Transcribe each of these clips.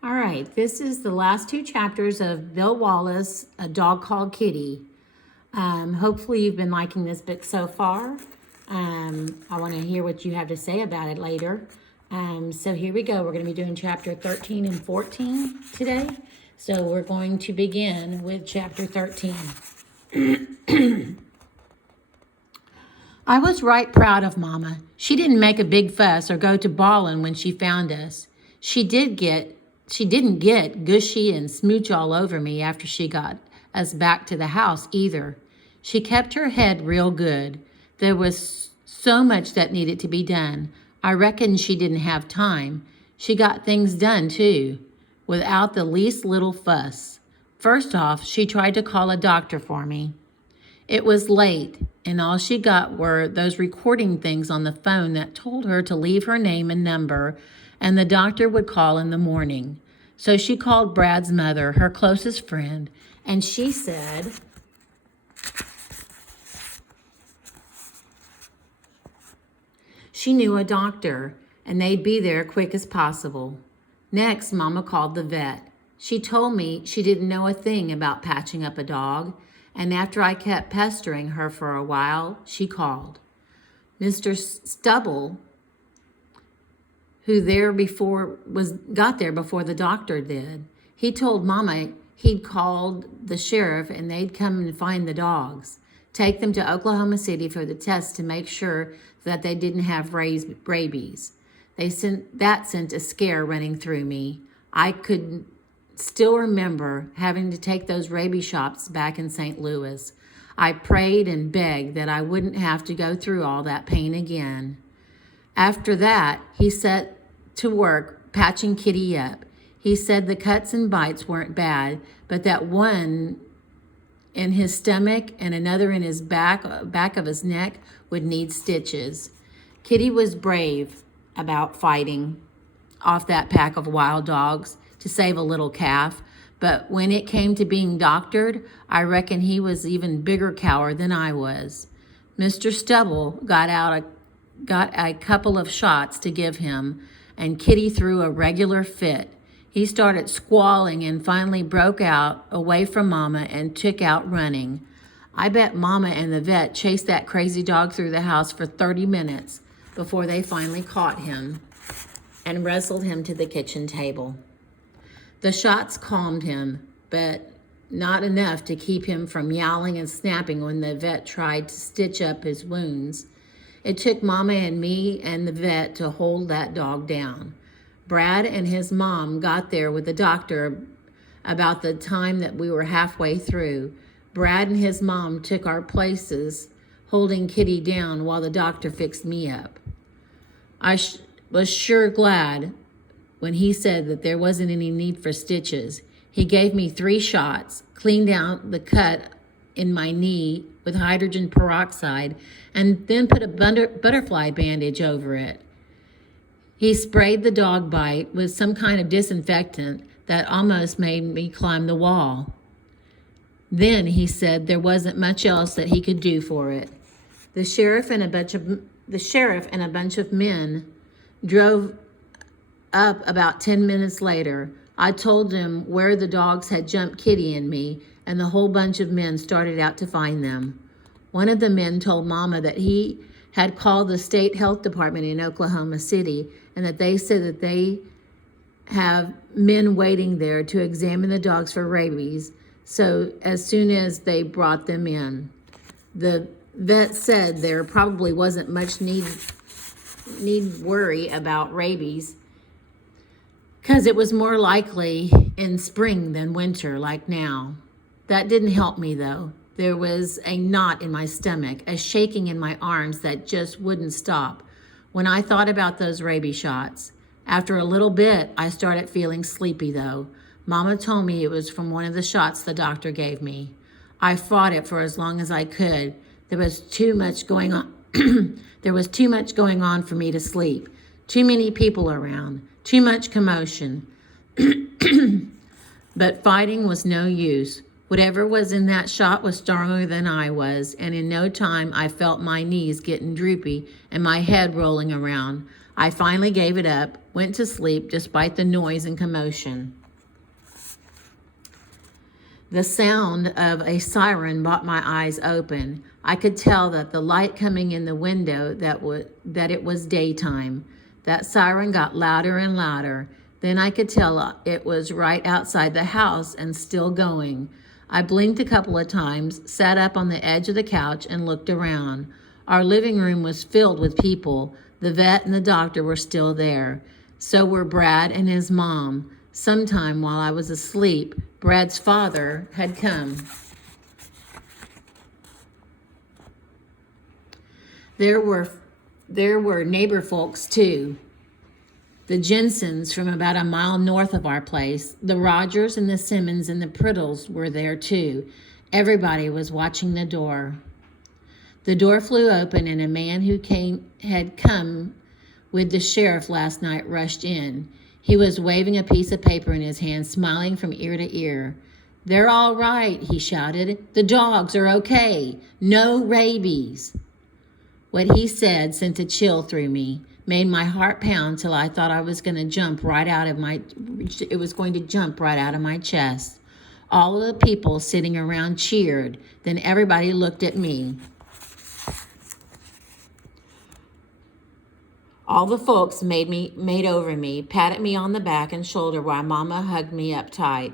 All right, this is the last two chapters of Bill Wallace, A Dog Called Kitty. Hopefully you've been liking this book so far. I want to hear what you have to say about it later. So here we go. We're going to be doing chapter 13 and 14 today. So we're going to begin with chapter 13. I was right proud of Mama. She didn't make a big fuss or go to bawling when she found us. She didn't get gushy and smooch all over me after she got us back to the house either. She kept her head real good. There was so much that needed to be done. I reckon she didn't have time. She got things done too, without the least little fuss. First off, she tried to call a doctor for me. It was late, and all she got were those recording things on the phone that told her to leave her name and number, and the doctor would call in the morning. So she called Brad's mother, her closest friend, and she said, she knew a doctor, and they'd be there quick as possible. Next, Mama called the vet. She told me she didn't know a thing about patching up a dog, and after I kept pestering her for a while, she called. Mr. Stubble, who got there before the doctor did. He told Mama he'd called the sheriff and they'd come and find the dogs, take them to Oklahoma City for the test to make sure that they didn't have rabies. That sent a scare running through me. I could still remember having to take those rabies shots back in St. Louis. I prayed and begged that I wouldn't have to go through all that pain again. After that, he set to work patching Kitty up. He said the cuts and bites weren't bad, but that one in his stomach and another in his back of his neck would need stitches. Kitty was brave about fighting off that pack of wild dogs to save a little calf, but when it came to being doctored, I reckon he was even bigger coward than I was. Mr. Stubble got a couple of shots to give him, and Kitty threw a regular fit. He started squalling and finally broke out away from Mama and took out running. I bet Mama and the vet chased that crazy dog through the house for 30 minutes before they finally caught him and wrestled him to the kitchen table. The shots calmed him, but not enough to keep him from yowling and snapping when the vet tried to stitch up his wounds. It took Mama and me and the vet to hold that dog down. Brad and his mom got there with the doctor about the time that we were halfway through. Brad and his mom took our places, holding Kitty down while the doctor fixed me up. I was sure glad when he said that there wasn't any need for stitches. He gave me 3 shots, cleaned out the cut in my knee with hydrogen peroxide, and then put a butterfly bandage over it. He sprayed the dog bite with some kind of disinfectant that almost made me climb the wall. Then he said there wasn't much else that he could do for it. The sheriff and a bunch of men drove up about 10 minutes later. I told them where the dogs had jumped Kitty and me, and the whole bunch of men started out to find them. One of the men told Mama that he had called the state health department in Oklahoma City and that they said that they have men waiting there to examine the dogs for rabies, so as soon as they brought them in. The vet said there probably wasn't much need worry about rabies because it was more likely in spring than winter like now. That didn't help me though. There was a knot in my stomach, a shaking in my arms that just wouldn't stop when I thought about those rabies shots. After a little bit, I started feeling sleepy though. Mama told me it was from one of the shots the doctor gave me. I fought it for as long as I could. There was too much going on. There was too much going on for me to sleep. Too many people around. Too much commotion. But fighting was no use. Whatever was in that shot was stronger than I was, and in no time I felt my knees getting droopy and my head rolling around. I finally gave it up, went to sleep despite the noise and commotion. The sound of a siren brought my eyes open. I could tell that the light coming in the window that it was daytime. That siren got louder and louder. Then I could tell it was right outside the house and still going. I blinked a couple of times, sat up on the edge of the couch and looked around. Our living room was filled with people. The vet and the doctor were still there. So were Brad and his mom. Sometime while I was asleep, Brad's father had come. There were neighbor folks too. The Jensens from about a mile north of our place, the Rogers and the Simmons and the Priddles were there too. Everybody was watching the door. The door flew open and a man who had come with the sheriff last night rushed in. He was waving a piece of paper in his hand, smiling from ear to ear. "They're all right," he shouted. "The dogs are okay. No rabies." What he said sent a chill through me, made my heart pound till I thought it was going to jump right out of my chest. All of the people sitting around cheered. Then everybody looked at me. All the folks made over me, patted me on the back and shoulder while Mama hugged me up tight.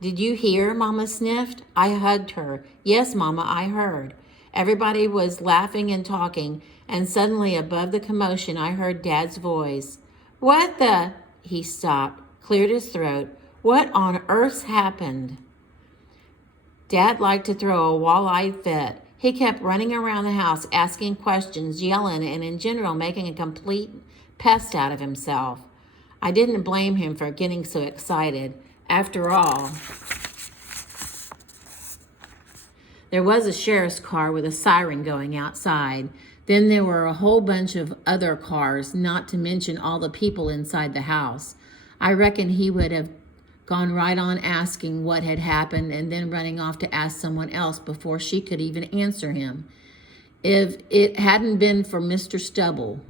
"Did you hear?" Mama sniffed. I hugged her. "Yes, Mama, I heard." Everybody was laughing and talking, and suddenly above the commotion I heard Dad's voice. "What the?" He stopped, cleared his throat. "What on earth's happened?" Dad liked to throw a wall-eyed fit. He kept running around the house, asking questions, yelling, and in general making a complete pest out of himself. I didn't blame him for getting so excited. After all, there was a sheriff's car with a siren going outside. Then there were a whole bunch of other cars, not to mention all the people inside the house. I reckon he would have gone right on asking what had happened and then running off to ask someone else before she could even answer him. If it hadn't been for Mr. Stubble.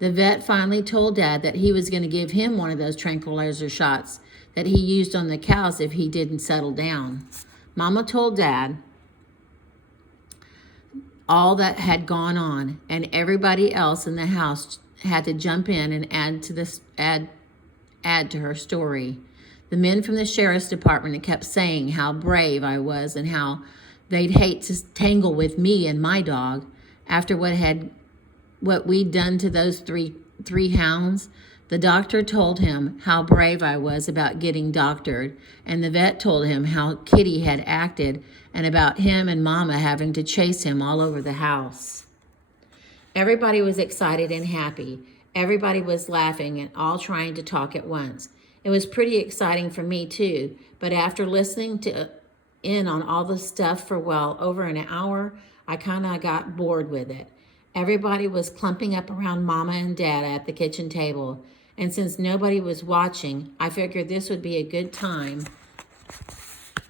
The vet finally told Dad that he was going to give him one of those tranquilizer shots that he used on the cows if he didn't settle down. Mama told Dad all that had gone on, and everybody else in the house had to jump in and add to her story. The men from the sheriff's department kept saying how brave I was and how they'd hate to tangle with me and my dog after what we'd done to those three hounds. The doctor told him how brave I was about getting doctored, and the vet told him how Kitty had acted and about him and Mama having to chase him all over the house. Everybody was excited and happy. Everybody was laughing and all trying to talk at once. It was pretty exciting for me too, but after listening in on all the stuff for well over an hour, I kind of got bored with it. Everybody was clumping up around Mama and Dad at the kitchen table, and since nobody was watching, I figured this would be a good time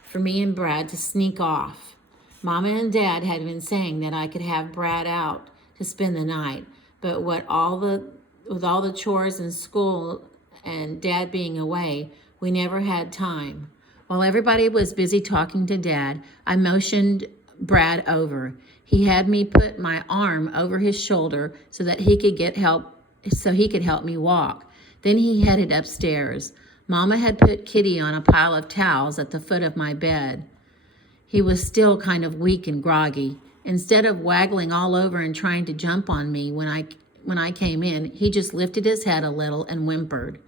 for me and Brad to sneak off. Mama and Dad had been saying that I could have Brad out to spend the night, but with all the chores in school and Dad being away, we never had time. While everybody was busy talking to Dad, I motioned Brad over. He had me put my arm over his shoulder so he could help me walk. Then he headed upstairs. Mama had put Kitty on a pile of towels at the foot of my bed. He was still kind of weak and groggy. Instead of waggling all over and trying to jump on me when I came in, he just lifted his head a little and whimpered.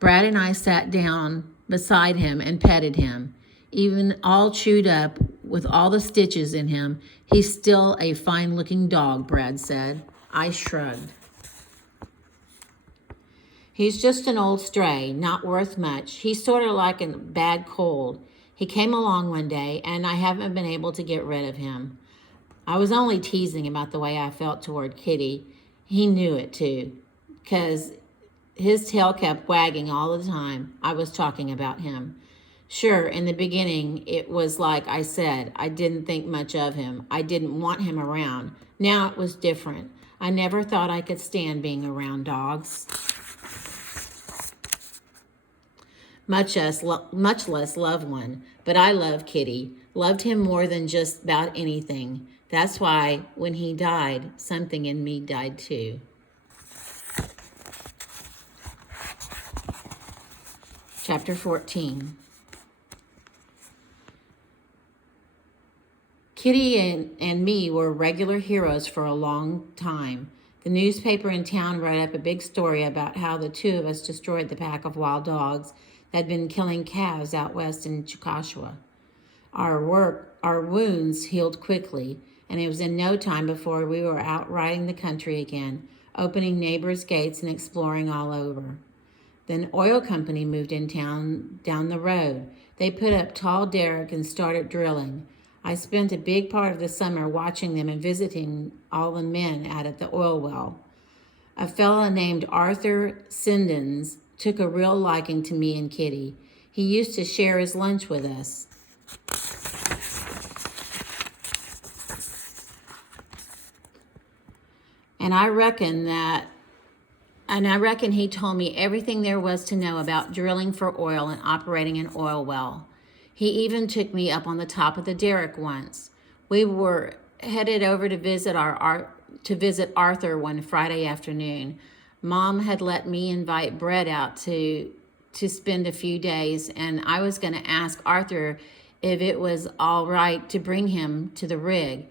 Brad and I sat down beside him and petted him. Even all chewed up with all the stitches in him, he's still a fine-looking dog, Brad said. I shrugged. He's just an old stray, not worth much. He's sort of like a bad cold. He came along one day, and I haven't been able to get rid of him. I was only teasing about the way I felt toward Kitty. He knew it, too, because his tail kept wagging all the time I was talking about him. Sure, in the beginning, it was like I said, I didn't think much of him. I didn't want him around. Now it was different. I never thought I could stand being around dogs, much less love one. But I love Kitty, loved him more than just about anything. That's why when he died, something in me died too. Chapter 14. Kitty and me were regular heroes for a long time. The newspaper in town wrote up a big story about how the two of us destroyed the pack of wild dogs that had been killing calves out west in Chickasha. Our wounds healed quickly, and it was in no time before we were out riding the country again, opening neighbors' gates and exploring all over. Then oil company moved in town down the road. They put up tall derrick and started drilling. I spent a big part of the summer watching them and visiting all the men out at the oil well. A fellow named Arthur Sindens took a real liking to me and Kitty. He used to share his lunch with us. And I reckon he told me everything there was to know about drilling for oil and operating an oil well. He even took me up on the top of the derrick once. We were headed over to visit Arthur one Friday afternoon. Mom had let me invite Brett out to spend a few days, and I was going to ask Arthur if it was all right to bring him to the rig.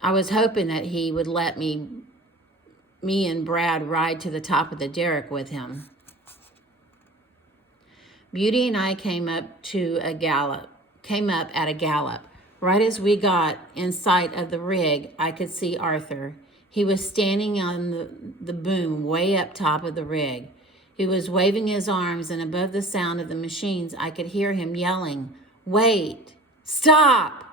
I was hoping that he would let me and Brad ride to the top of the derrick with him. Beauty and I came up at a gallop. Right as we got in sight of the rig, I could see Arthur. He was standing on the boom way up top of the rig. He was waving his arms, and above the sound of the machines, I could hear him yelling, "Wait! Stop!"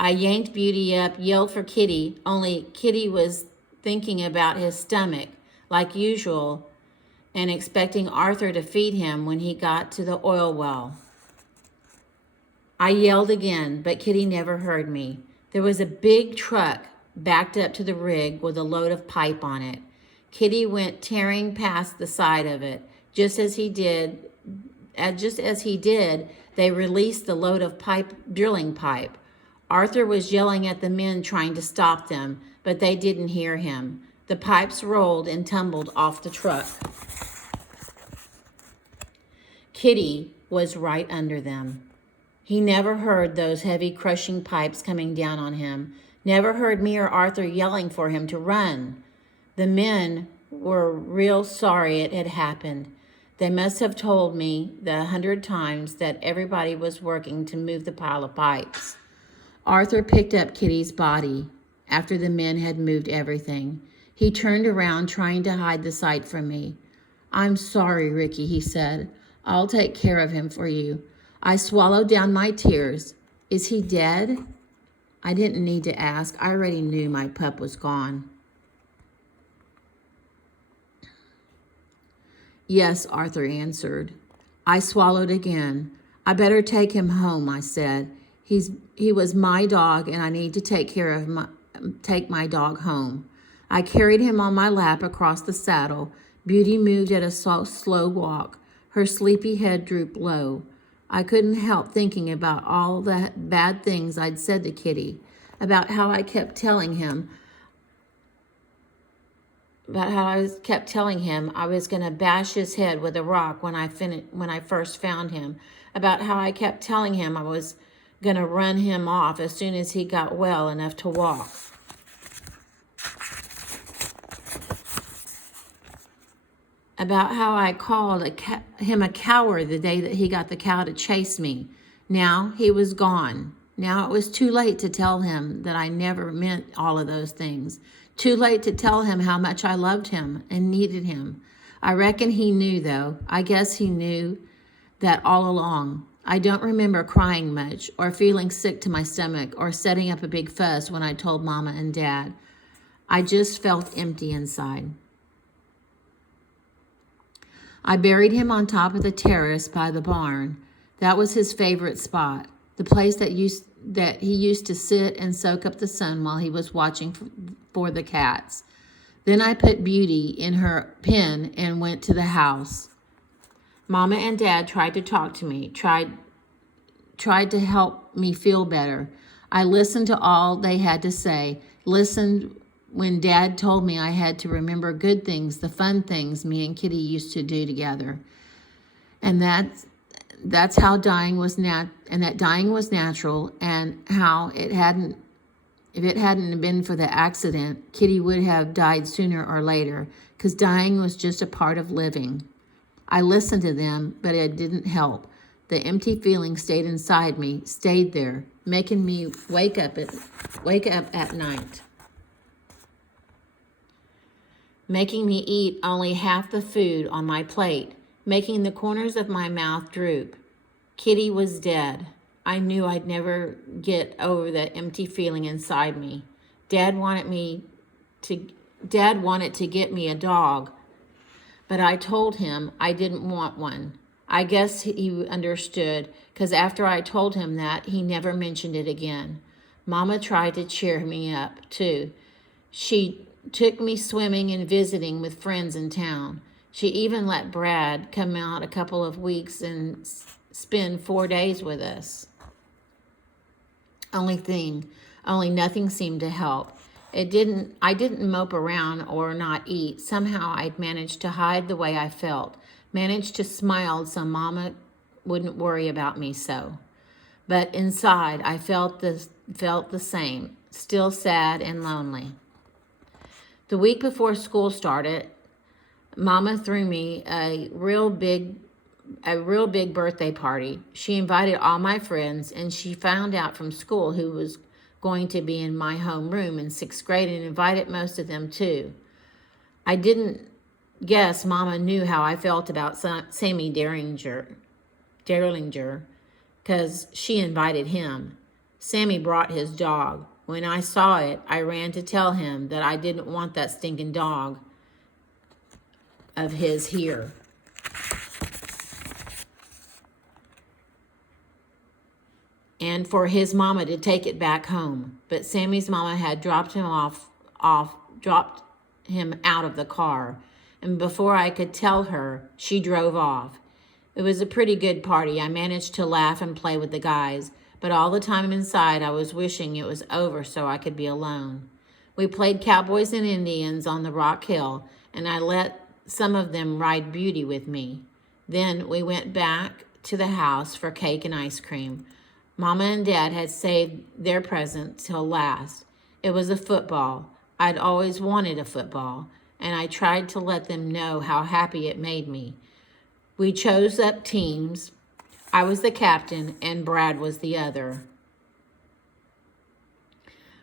I yanked Beauty up, yelled for Kitty, only Kitty was thinking about his stomach, like usual, and expecting Arthur to feed him when he got to the oil well. I yelled again, but Kitty never heard me. There was a big truck backed up to the rig with a load of pipe on it. Kitty went tearing past the side of it. Just as he did, they released the load of drilling pipe. Arthur was yelling at the men trying to stop them, but they didn't hear him. The pipes rolled and tumbled off the truck. Kitty was right under them. He never heard those heavy crushing pipes coming down on him, never heard me or Arthur yelling for him to run. The men were real sorry it had happened. They must have told me 100 times that everybody was working to move the pile of pipes. Arthur picked up Kitty's body after the men had moved everything. He turned around, trying to hide the sight from me. "I'm sorry, Ricky," he said. "I'll take care of him for you." I swallowed down my tears. "Is he dead?" I didn't need to ask. I already knew my pup was gone. "Yes," Arthur answered. I swallowed again. "I better take him home," I said. He was my dog, and I need to take my dog home. I carried him on my lap across the saddle. Beauty moved at a slow walk. Her sleepy head drooped low. I couldn't help thinking about all the bad things I'd said to Kitty, about how I kept telling him I was going to bash his head with a rock when I first found him, about how I kept telling him I was going to run him off as soon as he got well enough to walk. About how I called him a coward the day that he got the cow to chase me. Now he was gone. Now it was too late to tell him that I never meant all of those things. Too late to tell him how much I loved him and needed him. I reckon he knew, though. I guess he knew that all along. I don't remember crying much or feeling sick to my stomach or setting up a big fuss when I told Mama and Dad. I just felt empty inside. I buried him on top of the terrace by the barn. That was his favorite spot, the place that that he used to sit and soak up the sun while he was watching for the cats. Then I put Beauty in her pen and went to the house. Mama and Dad tried to talk to me, tried to help me feel better. I listened to all they had to say, listened when Dad told me I had to remember good things, the fun things me and Kitty used to do together. And that's how dying was dying was natural, and how if it hadn't been for the accident, Kitty would have died sooner or later, because dying was just a part of living. I listened to them, but it didn't help. The empty feeling stayed inside me, stayed there, making me wake up at night. Making me eat only half the food on my plate, making the corners of my mouth droop. Kitty was dead. I knew I'd never get over that empty feeling inside me. Dad wanted to get me a dog, but I told him I didn't want one. I guess he understood, because after I told him that, he never mentioned it again. Mama tried to cheer me up, too. She took me swimming and visiting with friends in town. She even let Brad come out a couple of weeks and spend 4 days with us. Only nothing seemed to help. I didn't mope around or not eat. Somehow I'd managed to hide the way I felt, managed to smile so Mama wouldn't worry about me so. But inside, I felt the same, still sad and lonely. The week before school started, Mama threw me a real big birthday party. She invited all my friends, and she found out from school who was going to be in my homeroom in 6th grade and invited most of them too. I didn't guess Mama knew how I felt about Sammy Derringer, because she invited him. Sammy brought his dog. When I saw it, I ran to tell him that I didn't want that stinking dog of his here. And for his mama to take it back home. But Sammy's mama had dropped him out of the car. And before I could tell her, she drove off. It was a pretty good party. I managed to laugh and play with the guys, but all the time inside I was wishing it was over so I could be alone. We played cowboys and Indians on the rock hill, and I let some of them ride Beauty with me. Then we went back to the house for cake and ice cream. Mama and Dad had saved their present till last. It was a football. I'd always wanted a football, and I tried to let them know how happy it made me. We chose up teams. I was the captain, and Brad was the other.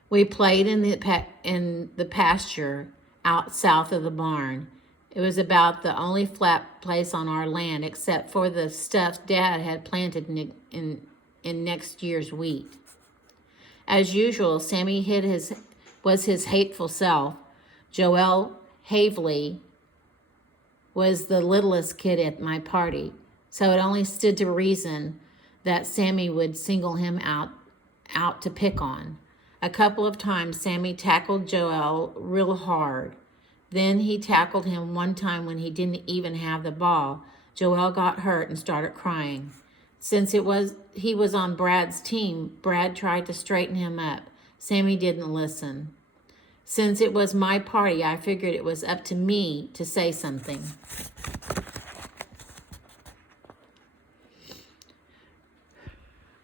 We played in the pasture out south of the barn. It was about the only flat place on our land, except for the stuff Dad had planted in next year's wheat. As usual, Sammy was his hateful self. Joel Havely was the littlest kid at my party, so it only stood to reason that Sammy would single him out to pick on. A couple of times, Sammy tackled Joel real hard. Then he tackled him one time when he didn't even have the ball. Joel got hurt and started crying. Since he was on Brad's team, Brad tried to straighten him up. Sammy didn't listen. Since it was my party, I figured it was up to me to say something.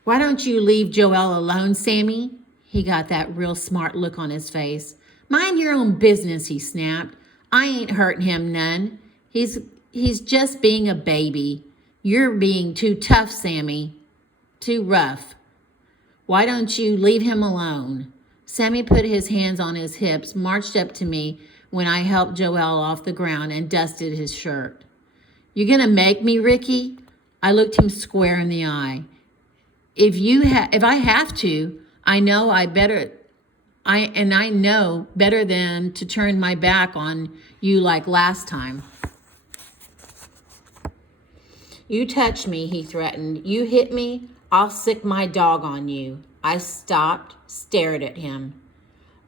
"Why don't you leave Joel alone, Sammy?" He got that real smart look on his face. "Mind your own business," he snapped. "I ain't hurting him none. He's just being a baby. You're being too tough, Sammy. Too rough. Why don't you leave him alone?" Sammy put his hands on his hips, marched up to me when I helped Joel off the ground and dusted his shirt. "You gonna make me, Ricky?" I looked him square in the eye. If I have to, I know better than to turn my back on you like last time. "You touch me," he threatened. "You hit me, I'll sick my dog on you." I stopped, stared at him.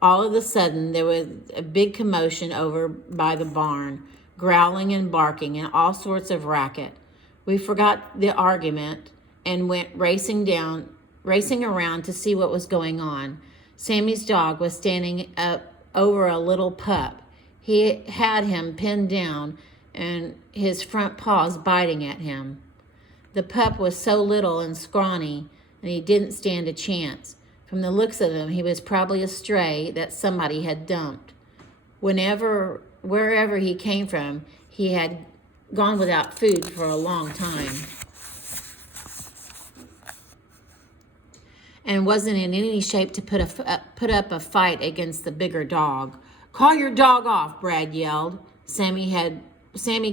All of a sudden, there was a big commotion over by the barn, growling and barking and all sorts of racket. We forgot the argument and went racing around to see what was going on. Sammy's dog was standing up over a little pup. He had him pinned down and his front paws biting at him. The pup was so little and scrawny, and he didn't stand a chance. From the looks of him, he was probably a stray that somebody had dumped. Wherever he came from, he had gone without food for a long time and wasn't in any shape to put up a fight against the bigger dog. "Call your dog off," Brad yelled. Sammy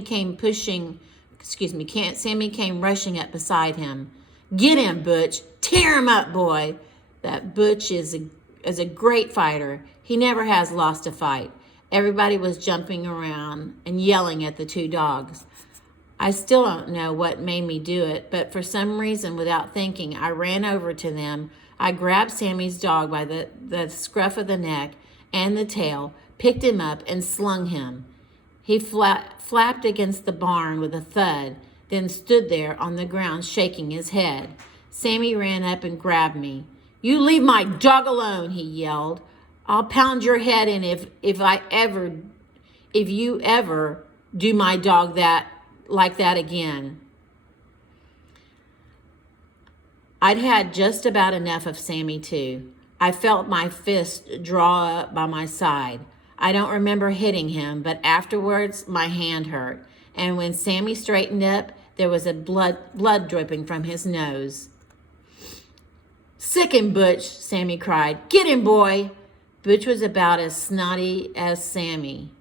came rushing up beside him. "Get him, Butch. Tear him up, boy." That Butch is a great fighter. He never has lost a fight. Everybody was jumping around and yelling at the two dogs. I still don't know what made me do it, but for some reason, without thinking, I ran over to them. I grabbed Sammy's dog by the scruff of the neck and the tail, picked him up, and slung him. He flapped against the barn with a thud, then stood there on the ground shaking his head. Sammy ran up and grabbed me. "You leave my dog alone," he yelled. "I'll pound your head in if you ever do my dog like that again." I'd had just about enough of Sammy too. I felt my fist draw up by my side. I don't remember hitting him, but afterwards my hand hurt. And when Sammy straightened up, there was blood dripping from his nose. "Sick him, Butch," Sammy cried. "Get him, boy." Butch was about as snotty as Sammy.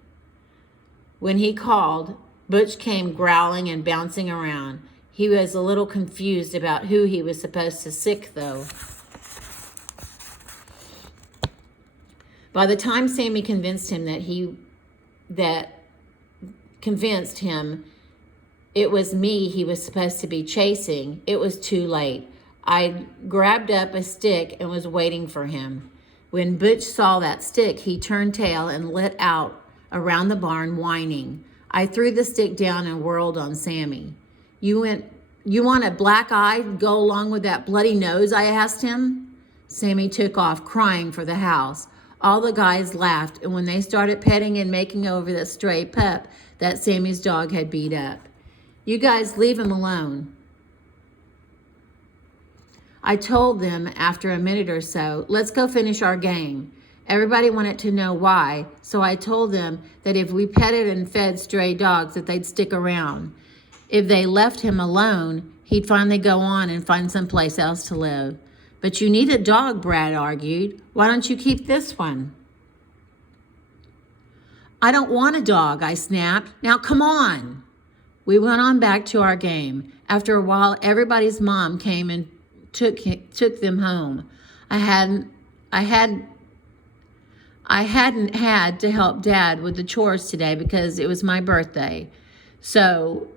When he called, Butch came growling and bouncing around. He was a little confused about who he was supposed to sick, though. By the time Sammy convinced him it was me he was supposed to be chasing, it was too late. I grabbed up a stick and was waiting for him. When Butch saw that stick, he turned tail and lit out around the barn whining. I threw the stick down and whirled on Sammy. "You want a black eye to go along with that bloody nose?" I asked him. Sammy took off crying for the house. All the guys laughed, and when they started petting and making over the stray pup that Sammy's dog had beat up. "You guys leave him alone." I told them after a minute or so, "Let's go finish our game." Everybody wanted to know why, so I told them that if we petted and fed stray dogs, that they'd stick around. If they left him alone, he'd finally go on and find someplace else to live. "But you need a dog," Brad argued. "Why don't you keep this one?" "I don't want a dog," I snapped. "Now come on." We went on back to our game. After a while, everybody's mom came and took them home. I hadn't had to help Dad with the chores today because it was my birthday. So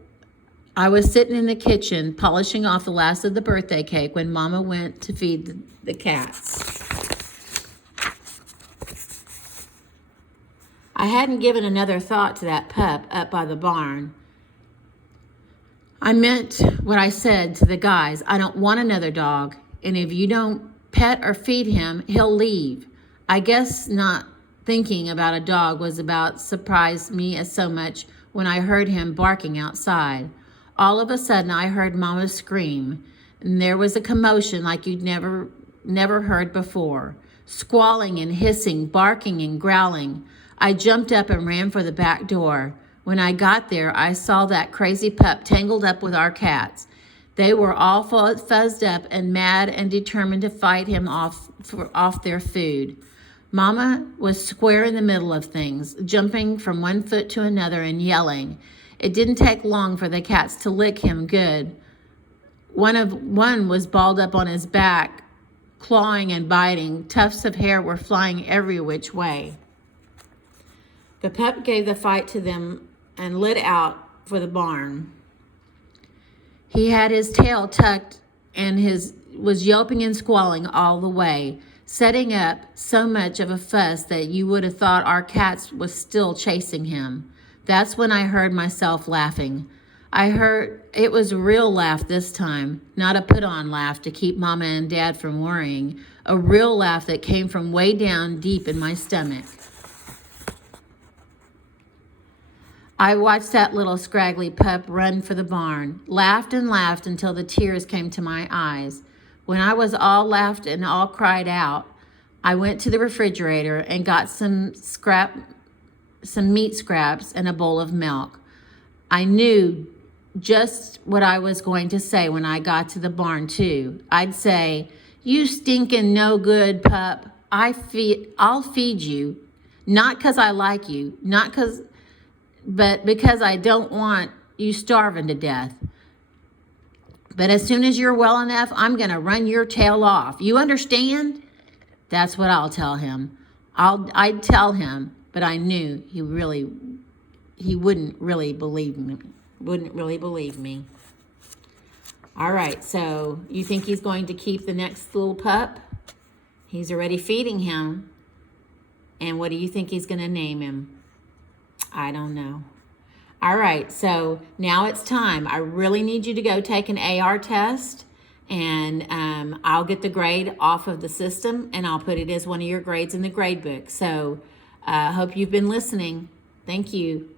I was sitting in the kitchen polishing off the last of the birthday cake when Mama went to feed the cats. I hadn't given another thought to that pup up by the barn. I meant what I said to the guys. I don't want another dog, and if you don't pet or feed him, he'll leave. I guess not thinking about a dog was about surprised me as so much when I heard him barking outside. All of a sudden, I heard Mama scream, and there was a commotion like you'd never heard before. Squalling and hissing, barking and growling. I jumped up and ran for the back door. When I got there, I saw that crazy pup tangled up with our cats. They were all fuzzed up and mad and determined to fight him off their food. Mama was square in the middle of things, jumping from one foot to another and yelling. It didn't take long for the cats to lick him good. One was balled up on his back, clawing and biting. Tufts of hair were flying every which way. The pup gave the fight to them and lit out for the barn. He had his tail tucked and his was yelping and squalling all the way, setting up so much of a fuss that you would have thought our cats was still chasing him. That's when I heard myself laughing. I heard it was a real laugh this time, not a put-on laugh to keep Mama and Dad from worrying, a real laugh that came from way down deep in my stomach. I watched that little scraggly pup run for the barn, laughed and laughed until the tears came to my eyes. When I was all laughed and all cried out, I went to the refrigerator and got some meat scraps and a bowl of milk. I knew just what I was going to say when I got to the barn too. I'd say, "You stinking no good pup, I'll feed you, not 'cause I like you, but because I don't want you starving to death. But as soon as you're well enough, I'm going to run your tail off. You understand?" That's what I'll tell him. I'd tell him, but I knew he wouldn't really believe me. All right, so you think he's going to keep the next little pup? He's already feeding him. And what do you think he's going to name him? I don't know. All right, so now it's time. I really need you to go take an AR test, and I'll get the grade off of the system, and I'll put it as one of your grades in the grade book. So I hope you've been listening. Thank you.